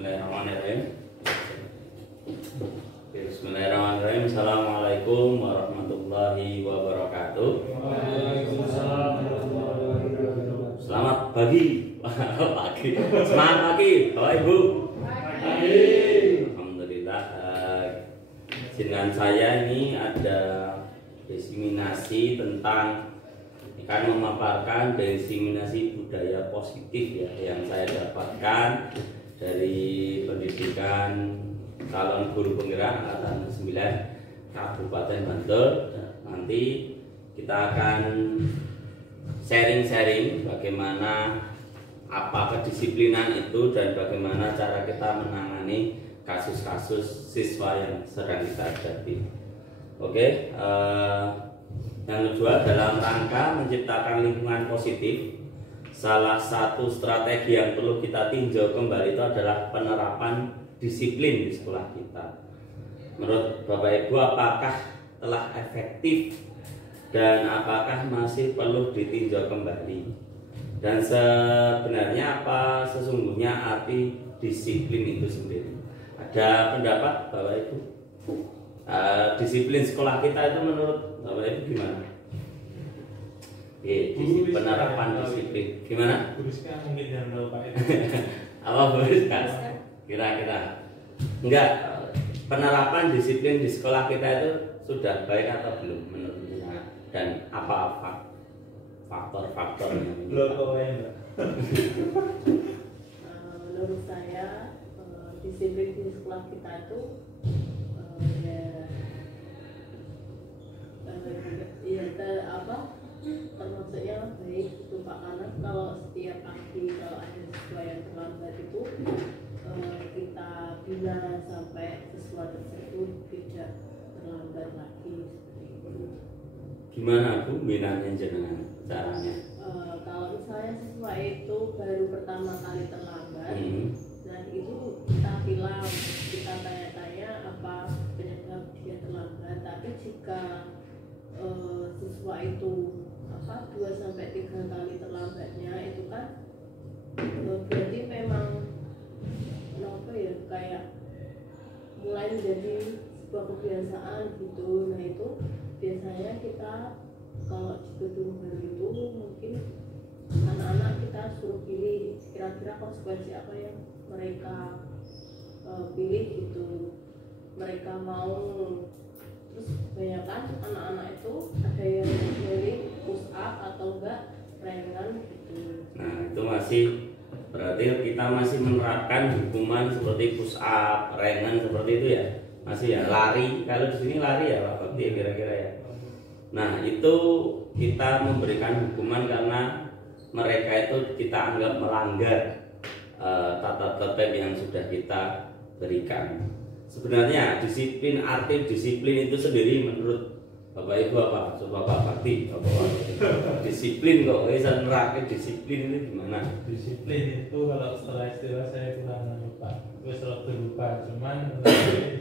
Bismillahirrahmanirrahim. Bismillahirrahmanirrahim. Assalamualaikum warahmatullahi wabarakatuh. Waalaikumsalam warahmatullahi wabarakatuh. Selamat pagi. Pagi. Semangat pagi, Bapak Ibu. Pagi. Alhamdulillah. Dengan saya ini ada diseminasi tentang akan memaparkan diseminasi budaya positif ya yang saya dapatkan dari pendidikan calon guru penggerak angkatan 9 Kabupaten Bantul. Nanti kita akan sharing-sharing bagaimana apa kedisiplinan itu dan bagaimana cara kita menangani kasus-kasus siswa yang sedang kita hadapi. Oke, yang kedua, dalam rangka menciptakan lingkungan positif, salah satu strategi yang perlu kita tinjau kembali itu adalah penerapan disiplin di sekolah kita. Menurut Bapak Ibu, apakah telah efektif dan apakah masih perlu ditinjau kembali? Dan sebenarnya apa sesungguhnya arti disiplin itu sendiri? Ada pendapat Bapak Ibu? Disiplin sekolah kita itu menurut Bapak Ibu gimana? Penerapan disiplin gimana? Guru sekarang mungkin yang tahu Pak. Apa guru sekarang? Kira-kira enggak, penerapan disiplin di sekolah kita itu sudah baik atau belum menurutnya, dan apa faktor-faktornya? Menurut saya disiplin di sekolah kita itu termasuknya baik itu Pak, karena kalau setiap pagi kalau ada siswa yang terlambat itu kita bina sampai siswa tersebut tidak terlambat lagi seperti itu. Gimana Bu binanya jenengan caranya? Kalau misalnya siswa itu baru pertama kali terlambat, dan itu kita bilang, kita tanya-tanya apa penyebab dia terlambat. Tapi jika siswa itu 2-3 kali terlambatnya itu kan berarti memang kayak mulai menjadi sebuah kebiasaan gitu. Nah itu biasanya kita kalau di gedung baru itu mungkin anak-anak kita suruh pilih kira-kira konsekuensi apa yang mereka pilih gitu, mereka mau. Terus kebanyakan anak-anak itu ada yang milih push up atau enggak ringan gitu. Nah itu masih berarti kita masih menerapkan hukuman seperti push up, ringan seperti itu ya, masih ya. Lari, kalau di sini lari ya Pak Bakti kira-kira ya. Nah itu kita memberikan hukuman karena mereka itu kita anggap melanggar tata tertib yang sudah kita berikan. Sebenarnya disiplin, arti disiplin itu sendiri menurut Bapak Ibu apa? Coba Pak Bakti, disiplin kok bisa nerapin disiplin itu gimana? Disiplin itu kalau setelah istilah saya kurang lupa, lupa. Cuman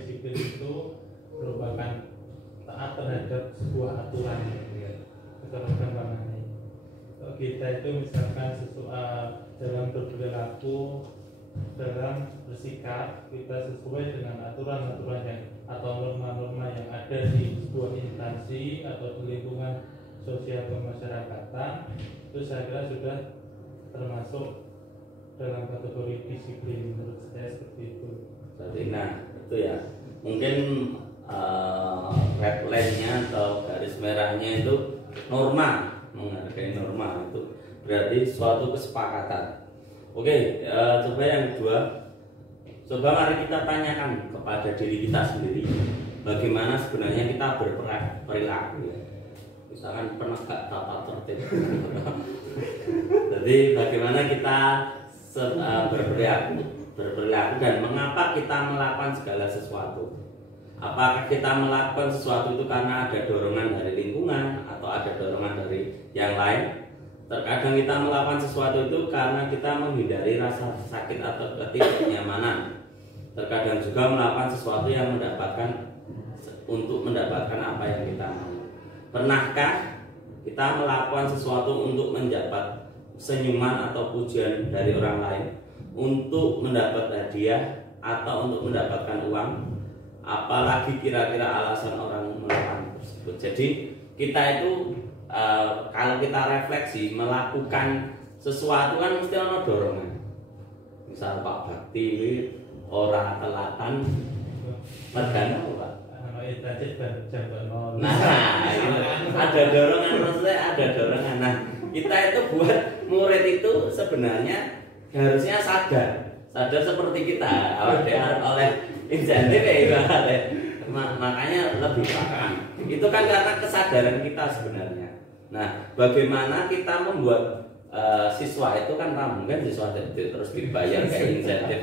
disiplin itu merupakan taat terhadap sebuah aturan. Kalau kita itu misalkan dalam berperilaku, dalam bersikap, kita sesuai dengan aturan-aturan yang atau norma-norma yang ada di sebuah instansi atau di lingkungan sosial kemasyarakatan, itu saya kira sudah termasuk dalam kategori disiplin. Menurut saya seperti itu. Jadi nah itu ya mungkin red line-nya atau garis merahnya itu norma, menghargai norma itu berarti suatu kesepakatan. Oke, coba yang kedua, coba mari kita tanyakan kepada diri kita sendiri, bagaimana sebenarnya kita berperilaku ya. Misalkan penegak tata tertib. Jadi bagaimana kita berperilaku dan mengapa kita melakukan segala sesuatu. Apakah kita melakukan sesuatu itu karena ada dorongan dari lingkungan atau ada dorongan dari yang lain? Terkadang kita melakukan sesuatu itu karena kita menghindari rasa sakit atau ketidaknyamanan. Terkadang juga melakukan sesuatu yang untuk mendapatkan apa yang kita mau. Pernahkah kita melakukan sesuatu untuk mendapat senyuman atau pujian dari orang lain? untuk mendapat hadiah atau untuk mendapatkan uang, apalagi kira-kira alasan orang melakukan tersebut. Jadi kita itu kalau kita refleksi melakukan sesuatu kan mesti ada dorongan. Misal Pak Bakti ini orang telatan mergana apa Pak? Nah, ada dorongan, maksudnya ada dorongan. Nah, kita itu buat murid itu sebenarnya harusnya sadar seperti kita oleh insentif ya, makanya lebih paham. Itu kan karena kesadaran kita sebenarnya. Nah, bagaimana kita membuat siswa itu kan mungkin siswa terus dibayar kayak insentif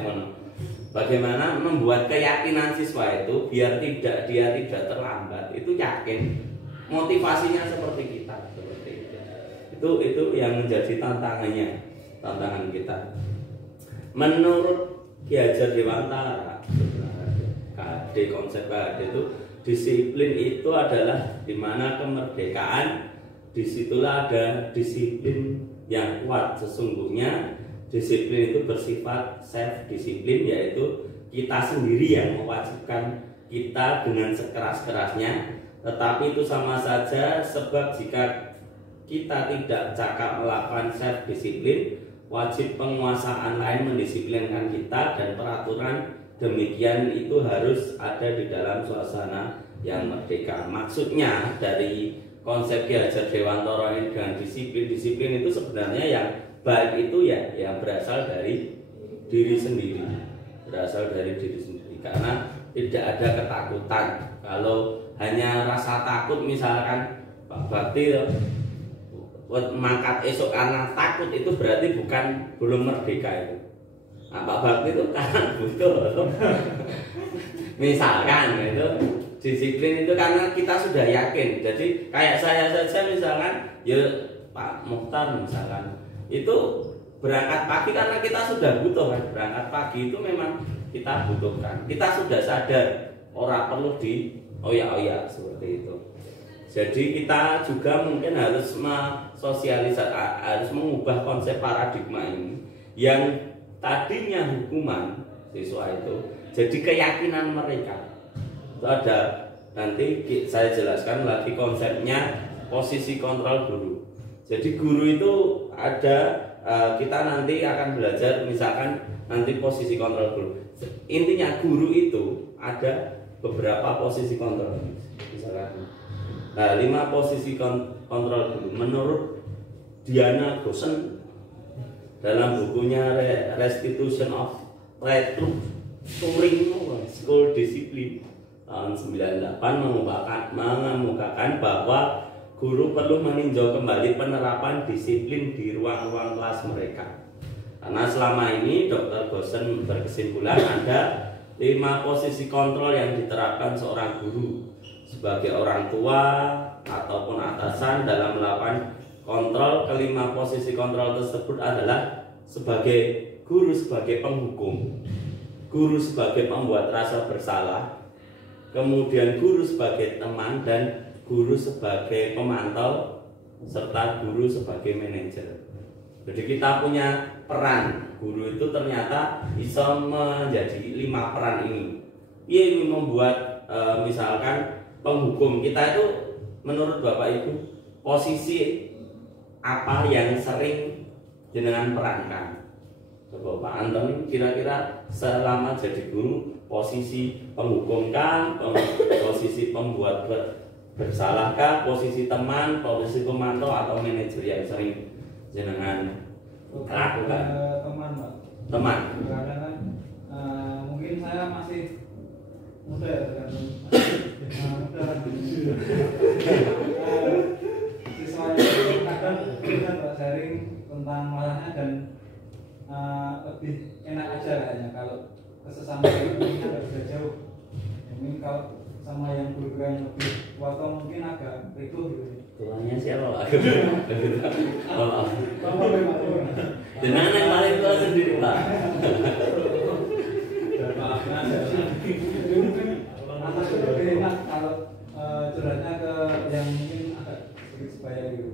bagaimana membuat keyakinan siswa itu biar dia tidak terlambat, itu yakin motivasinya seperti kita, seperti itu yang menjadi tantangan kita. Menurut Ki Hajar Dewantara, KHD, konsep KHD itu disiplin itu adalah dimana kemerdekaan, disitulah ada disiplin yang kuat. Sesungguhnya disiplin itu bersifat self disiplin, yaitu kita sendiri yang mewajibkan kita dengan sekeras-kerasnya. Tetapi itu sama saja, sebab jika kita tidak cakap melakukan self disiplin, wajib penguasaan lain mendisiplinkan kita, dan peraturan demikian itu harus ada di dalam suasana yang merdeka. Maksudnya dari konsep Ki Hajar Dewantara ini dengan disiplin itu sebenarnya yang baik itu ya yang berasal dari diri sendiri, karena tidak ada ketakutan. Kalau hanya rasa takut, misalkan Pak Bakti mangkat esok karena takut, itu berarti belum merdeka itu. Nah, Pak Bakti itu karena butuh misalkan itu disiplin itu karena kita sudah yakin. Jadi kayak saya saja misalkan, ya Pak Mukhtar misalkan itu berangkat pagi karena kita sudah butuh kan. Berangkat pagi itu memang kita butuhkan. Kita sudah sadar, orang perlu di oya seperti itu. Jadi kita juga mungkin harus harus mengubah konsep paradigma ini yang tadinya hukuman siswa itu jadi keyakinan mereka. Itu ada, nanti saya jelaskan lagi konsepnya posisi kontrol guru. Jadi guru itu ada, kita nanti akan belajar misalkan nanti posisi kontrol guru. Intinya guru itu ada beberapa posisi kontrol. Misalkan 5 posisi kontrol guru menurut Diana Gosen dalam bukunya Restitution of Turing School Discipline tahun 98 mengemukakan bahwa guru perlu meninjau kembali penerapan disiplin di ruang-ruang kelas mereka. Karena selama ini Dr. Gosen berkesimpulan ada 5 posisi kontrol yang diterapkan seorang guru sebagai orang tua ataupun atasan dalam melakukan kontrol. Kelima posisi kontrol tersebut adalah sebagai guru sebagai penghukum, guru sebagai pembuat rasa bersalah, kemudian guru sebagai teman, dan guru sebagai pemantau, serta guru sebagai manajer. Jadi kita punya peran. Guru itu ternyata bisa menjadi 5 peran ini. Ia membuat misalkan penghukum kita itu menurut Bapak Ibu posisi apa yang sering jenengan perankan? Coba Pak Anton kira-kira selama jadi guru posisi penghukum kah, posisi pembuat bersalahkah, posisi teman, posisi pemantau, atau manajer yang sering jenengan lakukan? Teman, Pak. Teman. Karena kan mungkin saya masih muda ya, tergantung muda. Siswanya kadang kita Pak sharing tentang masalahnya dan lebih enak aja kayaknya kalau kesesama itu mungkin agak bisa jauh. Mungkin kalau sama yang guru yang lebih tua atau mungkin agak ribut gitu. Tuanya siapa Pak? Jenengan yang paling tua sendiri Pak. Anak itu lebih enak kalau curhatnya ke yang mungkin agak sedikit sebaya gitu.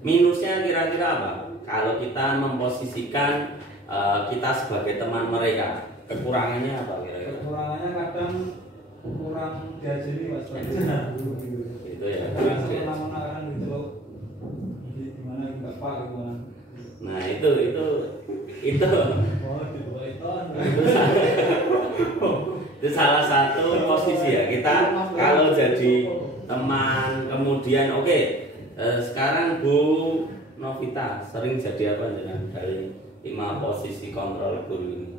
Minusnya kira-kira apa? Kalau kita memposisikan kita sebagai teman mereka, kekurangannya apa kira-kira? Kekurangannya kadang kurang diajari mas guru gitu. Itu ya. Mana-mana kan gitu loh. Gimana bapak gimana? Nah itu Oh, dibawa itu salah satu posisi ya kita kalau jadi teman kemudian oke, sekarang Bu Novita sering jadi apa dengan dari 5 posisi kontrol guru ini?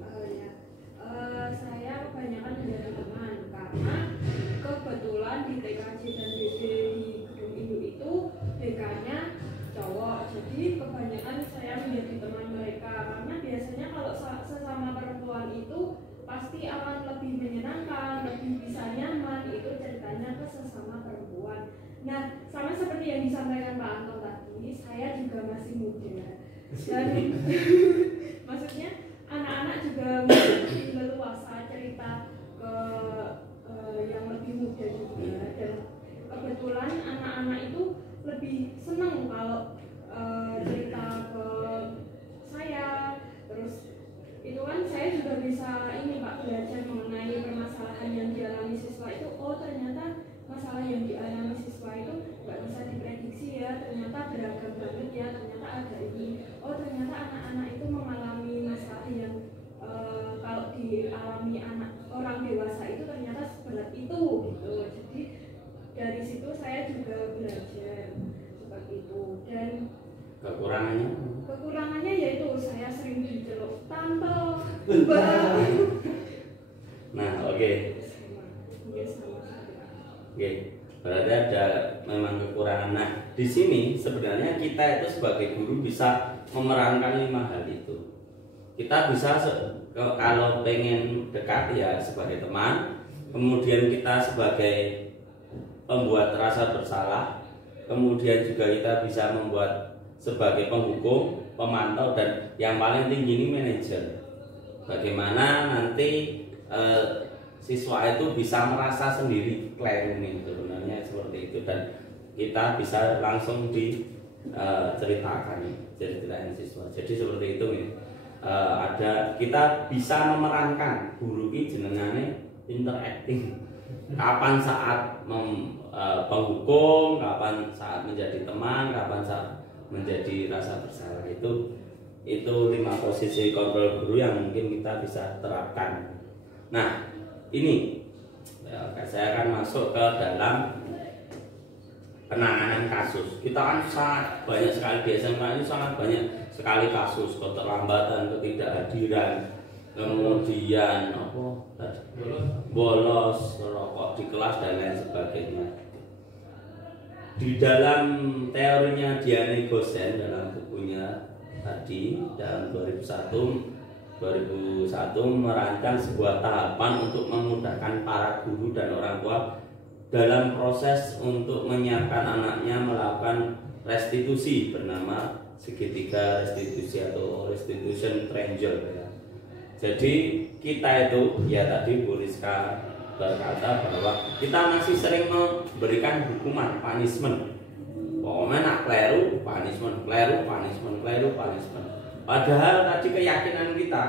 Saya kebanyakan menjadi teman karena kebetulan di TKJ dan BD di gedung induk itu BK-nya cowok, jadi kebanyakan saya menjadi teman mereka karena biasanya kalau sesama perempuan itu pasti akan lebih menyenangkan, lebih bisa nyaman itu ceritanya ke sesama perempuan. Nah, sama seperti yang disampaikan Pak Anto tadi, saya juga masih muda dan maksudnya anak-anak juga masih leluasa cerita ke yang lebih muda juga, dan kebetulan anak-anak itu lebih senang kalau cerita ke saya. Terus itu kan saya juga bisa ini Pak, belajar mengenai permasalahan yang dialami siswa itu. Oh ternyata masalah yang dialami siswa itu nggak bisa diprediksi ya, ternyata beragam banget ya, ternyata ada ini. Oh ternyata anak-anak itu mengalami masalah yang kalau dialami anak orang dewasa itu ternyata seberat itu gitu. Jadi dari situ saya juga belajar seperti itu. Dan kekurangannya yaitu saya sering diceluk tante, mbak. Nah oke. Oke, berarti ada memang kekurangan. Nah, di sini sebenarnya kita itu sebagai guru bisa memerankan 5 hal itu. Kita bisa kalau pengen dekat ya sebagai teman, kemudian kita sebagai pembuat rasa bersalah, kemudian juga kita bisa membuat sebagai penghukum, pemantau, dan yang paling tinggi ini manajer. Bagaimana nanti siswa itu bisa merasa sendiri keliru nih sebenarnya seperti itu, dan kita bisa langsung diceritakan ceritain siswa. Jadi seperti itu nih. Ada kita bisa memerankan guru ini jenengane interacting. Kapan saat penghukum, kapan saat menjadi teman, kapan saat menjadi rasa bersalah. Itu 5 posisi kontrol guru yang mungkin kita bisa terapkan. Nah, ini ya, saya akan masuk ke dalam penanganan kasus. Kita kan sangat banyak sekali di SMK ini, sangat banyak sekali kasus keterlambatan, ketidakhadiran, kemudian bolos, rokok di kelas dan lain sebagainya. Di dalam teorinya Diane Gosen dalam bukunya tadi dalam 2001 merancang sebuah tahapan untuk memudahkan para guru dan orang tua dalam proses untuk menyiapkan anaknya melakukan restitusi bernama segitiga restitusi atau restitution triangle ya. Jadi kita itu ya tadi Bu Rizka berkata bahwa kita masih sering memberikan hukuman, punishment. Pokoknya nak keliru, punishment, keliru, punishment, keliru, punishment. Padahal tadi keyakinan kita,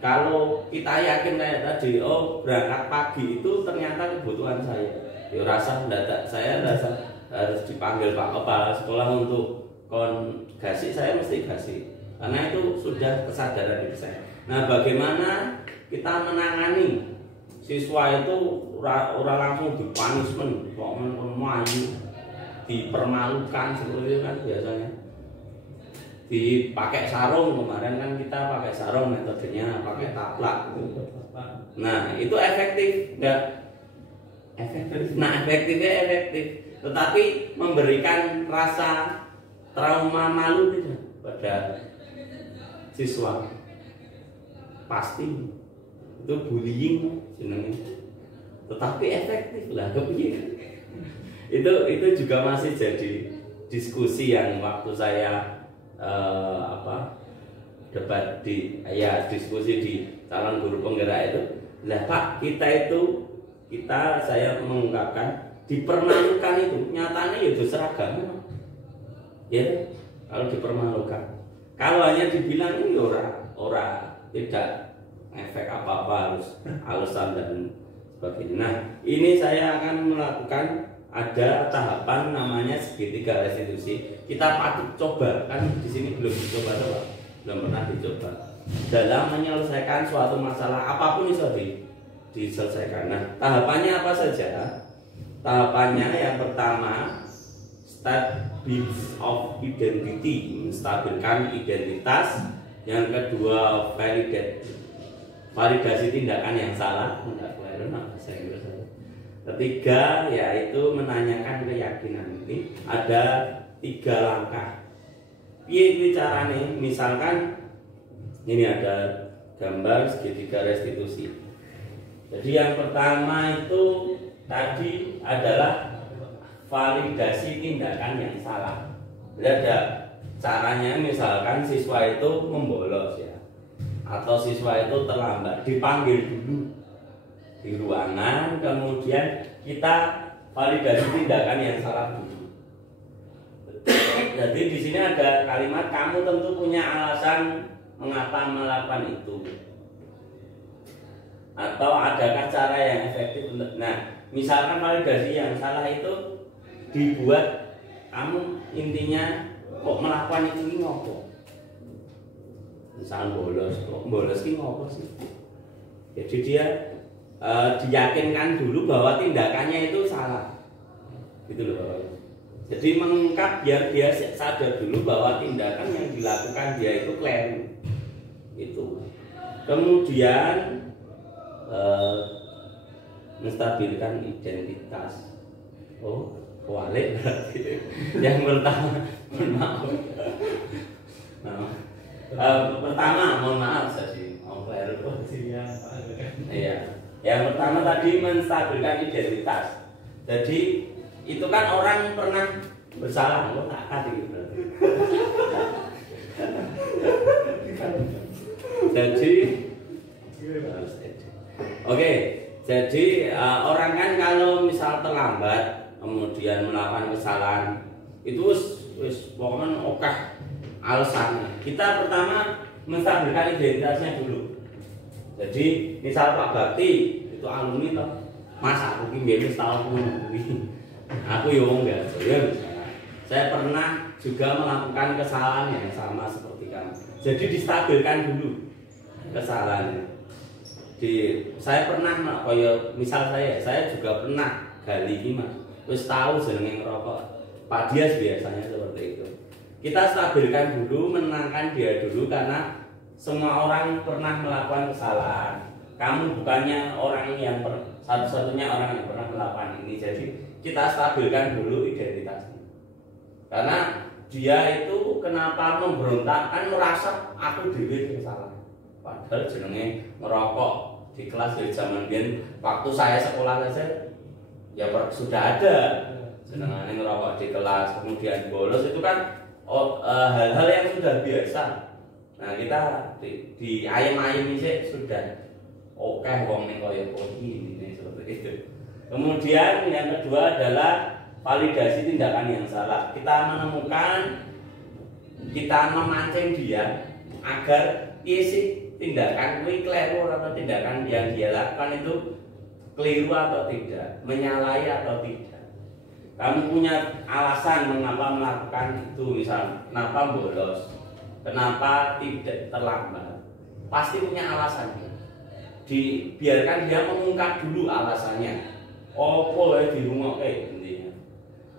kalau kita yakin kayak tadi, oh berangkat pagi itu ternyata kebutuhan saya. Ya rasa mendadak saya rasa harus dipanggil Pak Kepala Sekolah untuk kasih, saya mesti kasih. Karena itu sudah kesadaran diri saya. Nah, bagaimana kita menangani siswa itu orang langsung dipunishment, pokoknya maju, dipermalukan seperti itu kan biasanya. Dipakai sarung, kemarin kan kita pakai sarung, metodenya pakai taplak. Nah itu efektif enggak? Efektif. Nah efektifnya efektif, tetapi memberikan rasa trauma malu tidak pada siswa? Pasti itu bullying jenenge, tetapi efektif lah kepiye. Itu juga masih jadi diskusi yang waktu saya debat diskusi di calon guru penggerak itu. Lah Pak, saya mengungkapkan dipermalukan itu nyatanya itu seragam ya, kalau dipermalukan. Kalau hanya dibilang ini ora ora, tidak efek apa-apa, harus alasan dan sebagainya. Nah, ini saya akan melakukan ada tahapan namanya segitiga restitusi. Kita patut coba, kan di sini belum dicoba, belum pernah dicoba dalam menyelesaikan suatu masalah apapun bisa diselesaikan. Nah, tahapannya apa saja? Tahapannya yang pertama, establish of identity, menstabilkan identitas. Yang kedua, validasi tindakan yang salah. Ketiga, yaitu menanyakan keyakinan. Ini ada 3 langkah. Piye carane? Misalkan ini ada gambar segitiga restitusi. Jadi yang pertama itu tadi adalah validasi tindakan yang salah. Jadi ada caranya, misalkan siswa itu membolos ya, atau siswa itu terlambat, dipanggil dulu di ruangan, kemudian kita validasi tindakan yang salah dulu. Jadi di sini ada kalimat, kamu tentu punya alasan mengapa melakukan itu, atau adakah cara yang efektif untuk. Nah, misalkan validasi yang salah itu dibuat, kamu intinya kok melakukan itu ngopo, misal bolos, kok bolos ini ngopo sih. Jadi dia diyakinkan dulu bahwa tindakannya itu salah, gitu loh Bapak. Jadi mengungkap biar dia sadar dulu bahwa tindakan yang dilakukan dia itu keliru. Itu. Kemudian menstabilkan identitas. Oh, walik berarti. Yang pertama, mohon maaf. Pertama, mohon maaf saya mau keliru. Iya. Yang pertama tadi menstabilkan identitas. Jadi itu kan orang pernah bersalah, lo tak tadi berarti. Jadi, oke, jadi orang kan kalau misal terlambat kemudian melakukan kesalahan itu wis pokoknya oke alasannya. Kita pertama menstabilkan identitasnya dulu. Jadi misal Pak Bakti itu alumni toh, Mas aku ki mbiyen wis tau kuwi. Aku yo enggak, ya misalnya. Saya pernah juga melakukan kesalahan yang sama seperti kamu. Jadi distabilkan dulu kesalahannya. Saya pernah koyo misal saya juga pernah gali iki Mas. Wis tahu jenenge ngerokok. Pak Dias biasanya seperti itu. Kita stabilkan dulu, menenangkan dia dulu karena semua orang pernah melakukan kesalahan. Kamu bukannya orang yang satu-satunya orang yang pernah melakukan ini. Jadi kita stabilkan dulu identitasnya. Karena dia itu kenapa memberontak, kan merasa aku dhewe sing salah. Padahal jenenge ngerokok di kelas dari zaman biyen waktu saya sekolah saja ya sudah ada jenenge ngerokok di kelas, kemudian bolos itu kan hal-hal yang sudah biasa. Nah, kita di ayam-ayam ini sudah oke wong ning kaya ini seperti itu. Kemudian yang kedua adalah validasi tindakan yang salah. Kita menemukan, kita memancing dia agar isi tindakan keliru atau tindakan yang dia lakukan itu keliru atau tidak, menyalahi atau tidak. Kamu punya alasan mengapa melakukan itu, misal kenapa bolos, kenapa tidak terlambat, pasti punya alasannya. Dibiarkan dia mengungkap dulu alasannya. Opo ya dirungokke intinya.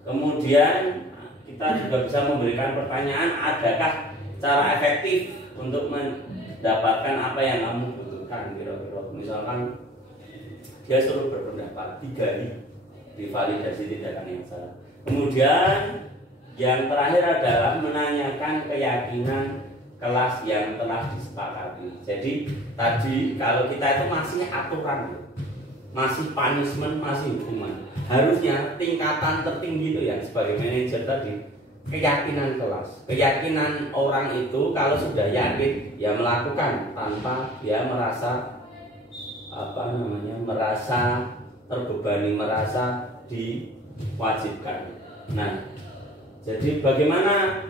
Kemudian kita juga bisa memberikan pertanyaan, adakah cara efektif untuk mendapatkan apa yang kamu butuhkan kira-kira. Misalkan dia suruh berpendapat 3 hari divalidasi tindakan yang salah. Kemudian yang terakhir adalah menanyakan keyakinan kelas yang telah disepakati. Jadi tadi kalau kita itu masih aturan, masih punishment, masih hukuman. Harusnya tingkatan tertinggi itu yang sebagai manajer tadi keyakinan kelas, keyakinan orang itu kalau sudah yakin ya melakukan tanpa dia merasa merasa terbebani, merasa diwajibkan. Nah, jadi bagaimana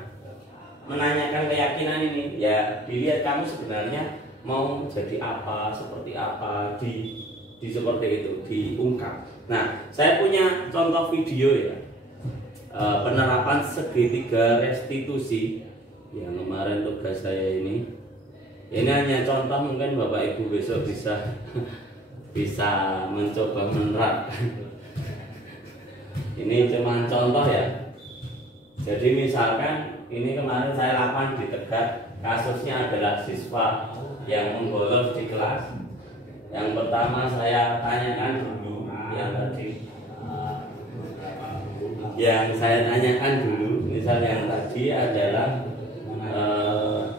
menanyakan keyakinan ini, ya dilihat kamu sebenarnya mau jadi apa, seperti apa, di seperti itu diungkap. Nah, saya punya contoh video ya, penerapan segitiga restitusi yang kemarin tugas saya ini. Ini hanya contoh, mungkin Bapak Ibu besok bisa bisa mencoba menerapkan. Ini cuma contoh ya. Jadi misalkan ini kemarin saya lakukan di Tegal, kasusnya adalah siswa yang membolos di kelas. Yang pertama saya tanyakan dulu yang tadi, misal yang tadi adalah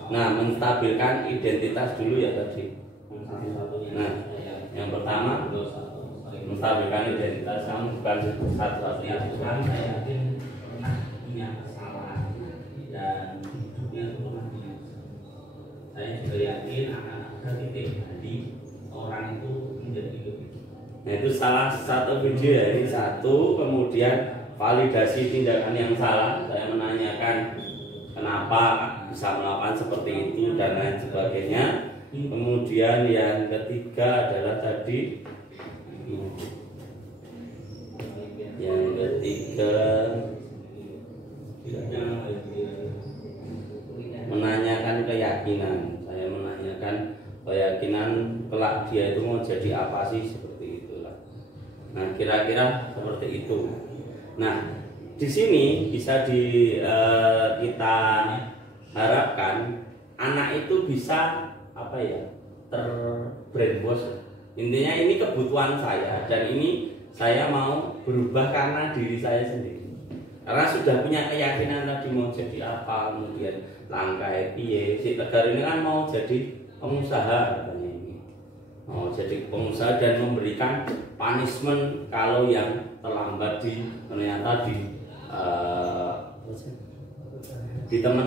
menstabilkan identitas dulu ya tadi. Nah, yang pertama menstabilkan identitas, kamu bukan satu-satunya siswa. Saya yakin pernah punya kesalahan dan punya punya. Saya juga yakin akan ada titik tadi orang itu menjadi lebih. Nah, itu salah satu video ya, ini satu. Kemudian validasi tindakan yang salah, saya menanyakan kenapa bisa melakukan seperti itu dan lain sebagainya. Kemudian yang ketiga adalah tadi menanyakan keyakinan. Saya menanyakan keyakinan kelak dia itu mau jadi apa sih, seperti itulah. Nah, kira-kira seperti itu. Nah, di sini bisa kita harapkan anak itu bisa apa ya, terbrainwash. Intinya ini kebutuhan saya dan ini saya mau berubah karena diri saya sendiri. Karena sudah punya keyakinan tadi mau jadi apa, kemudian langkah piye. Si Tegar ini kan mau jadi pengusaha katanya ini. Mau jadi pengusaha dan memberikan punishment kalau yang terlambat ternyata di teman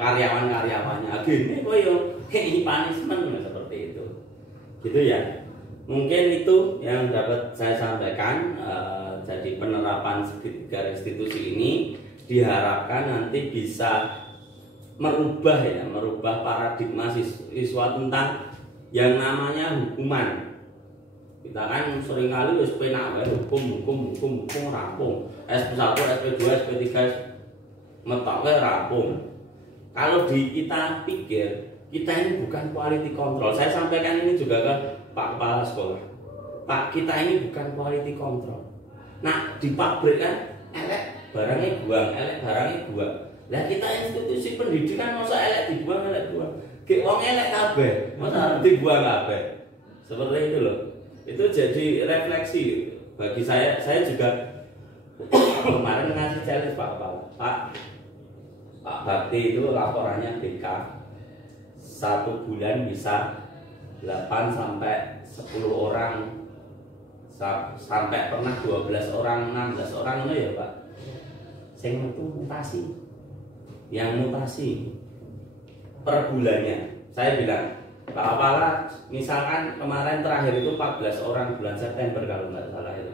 karyawan-karyawannya. Gini koyo ini punishment seperti itu. Gitu ya. Mungkin itu yang dapat saya sampaikan. Jadi penerapan segitiga restitusi ini diharapkan nanti bisa merubah paradigma siswa tentang yang namanya hukuman. Kita kan seringkali wis penak wae hukum rampung. SP1, SP2, SP3 metoke rampung. Kalau kita pikir kita ini bukan quality control. Saya sampaikan ini juga ke Pak Kepala Sekolah. Pak, kita ini bukan quality control. Nah, di pabrik kan elek barangnya buang, elek barangnya buang. Lah kita institusi pendidikan masa elek dibuang. Ki wong elek kabeh, masa dibuang kabeh. Seperti itu loh. Itu jadi refleksi bagi saya. Saya juga kemarin ngasih challenge Pak Bakti itu laporannya BK 1 bulan bisa 8 sampai 10 orang, sampai pernah 12 orang, 16 orang itu ya Pak. Sing itu mutasi. Yang mutasi per bulannya. Saya bilang, Pak Kepala, misalkan kemarin terakhir itu 14 orang bulan September kalau nggak salah itu.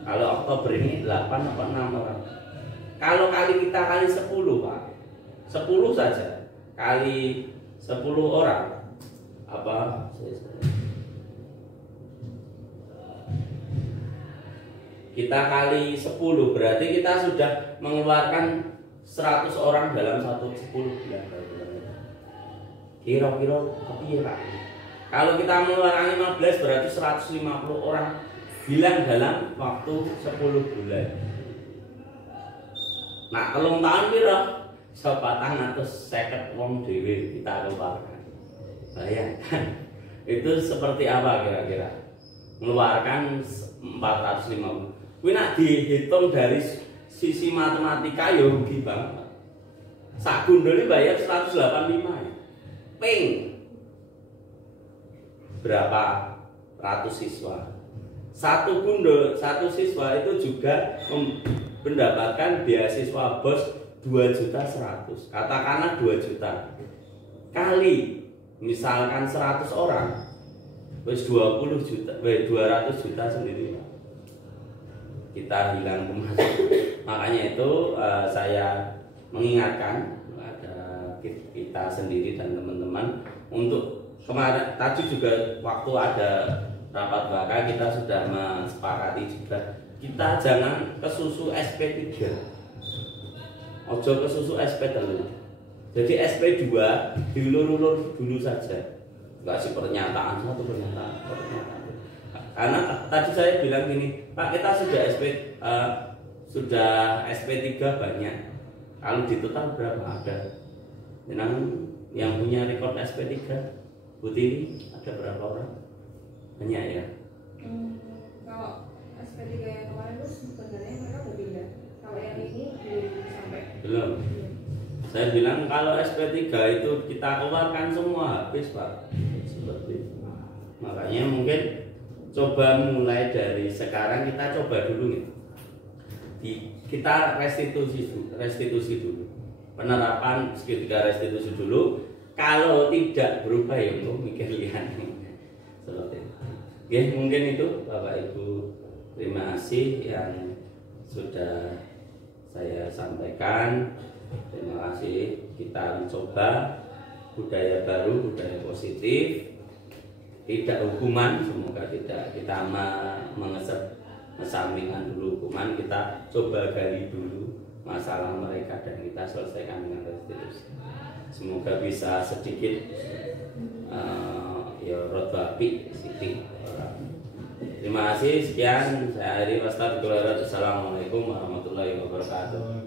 Kalau Oktober ini 8 atau 6 orang. Kalau kita kali 10 Pak, 10 saja kali 10 orang apa? Kita kali 10 berarti kita sudah mengeluarkan 100 orang dalam 10 bulan. Kira-kira kepiye Pak? Kalau kita mengeluarkan 15 berarti 150 orang hilang dalam waktu 10 bulan. Nah, telung tahun piro? 450 wong dhewe kita keluarkan. Bayangkan. Itu seperti apa kira-kira? Mengeluarkan 450. Kuwi nek dihitung dari sisi matematika ya rugi banget. Sak gundule bayar 185 ya. Ping. Berapa ratus siswa? Satu siswa itu juga mendapatkan beasiswa BOS 2.100.000. Katakanlah 2 juta. Kali misalkan 100 orang wis 20 juta, 200 juta sendiri. Kita hilang pemasukan. Makanya itu saya mengingatkan ada kita sendiri dan teman-teman. Untuk kemarin tadi juga waktu ada rapat BK kita sudah mensepakati juga kita jangan kesusu SP3, ojo kesusu SP3. Jadi SP2 diulur-ulur dulu saja, kasih pernyataan satu pernyataan. Karena tadi saya bilang gini, Pak, kita sudah SP3 banyak. Kalau di total berapa ada? Yang punya rekor SP3, Bu Tini, ada berapa orang? Banyak ya? Kalau SP3 yang kemarin itu sebenarnya mereka udah pindah. Kalau yang ini belum sampai. Belum. Saya bilang kalau SP3 itu kita keluarkan semua habis, Pak. Seperti itu. Makanya mungkin coba mulai dari sekarang, kita coba dulu nih. Kita restitusi dulu. Penerapan segitiga restitusi dulu. Kalau tidak berubah ya mikir lihat. Seperti itu. Oke, mungkin itu Bapak Ibu. Terima kasih yang sudah saya sampaikan. Terima kasih. Kita mencoba budaya baru, budaya positif. Tidak hukuman, semoga tidak kita mengesampingkan dulu hukuman. Kita coba gali dulu masalah mereka dan kita selesaikan dengan restitusi. Semoga bisa sedikit ya roda api sedikit. Terima kasih, sekian saya Ari Wassalamualaikum warahmatullahi wabarakatuh.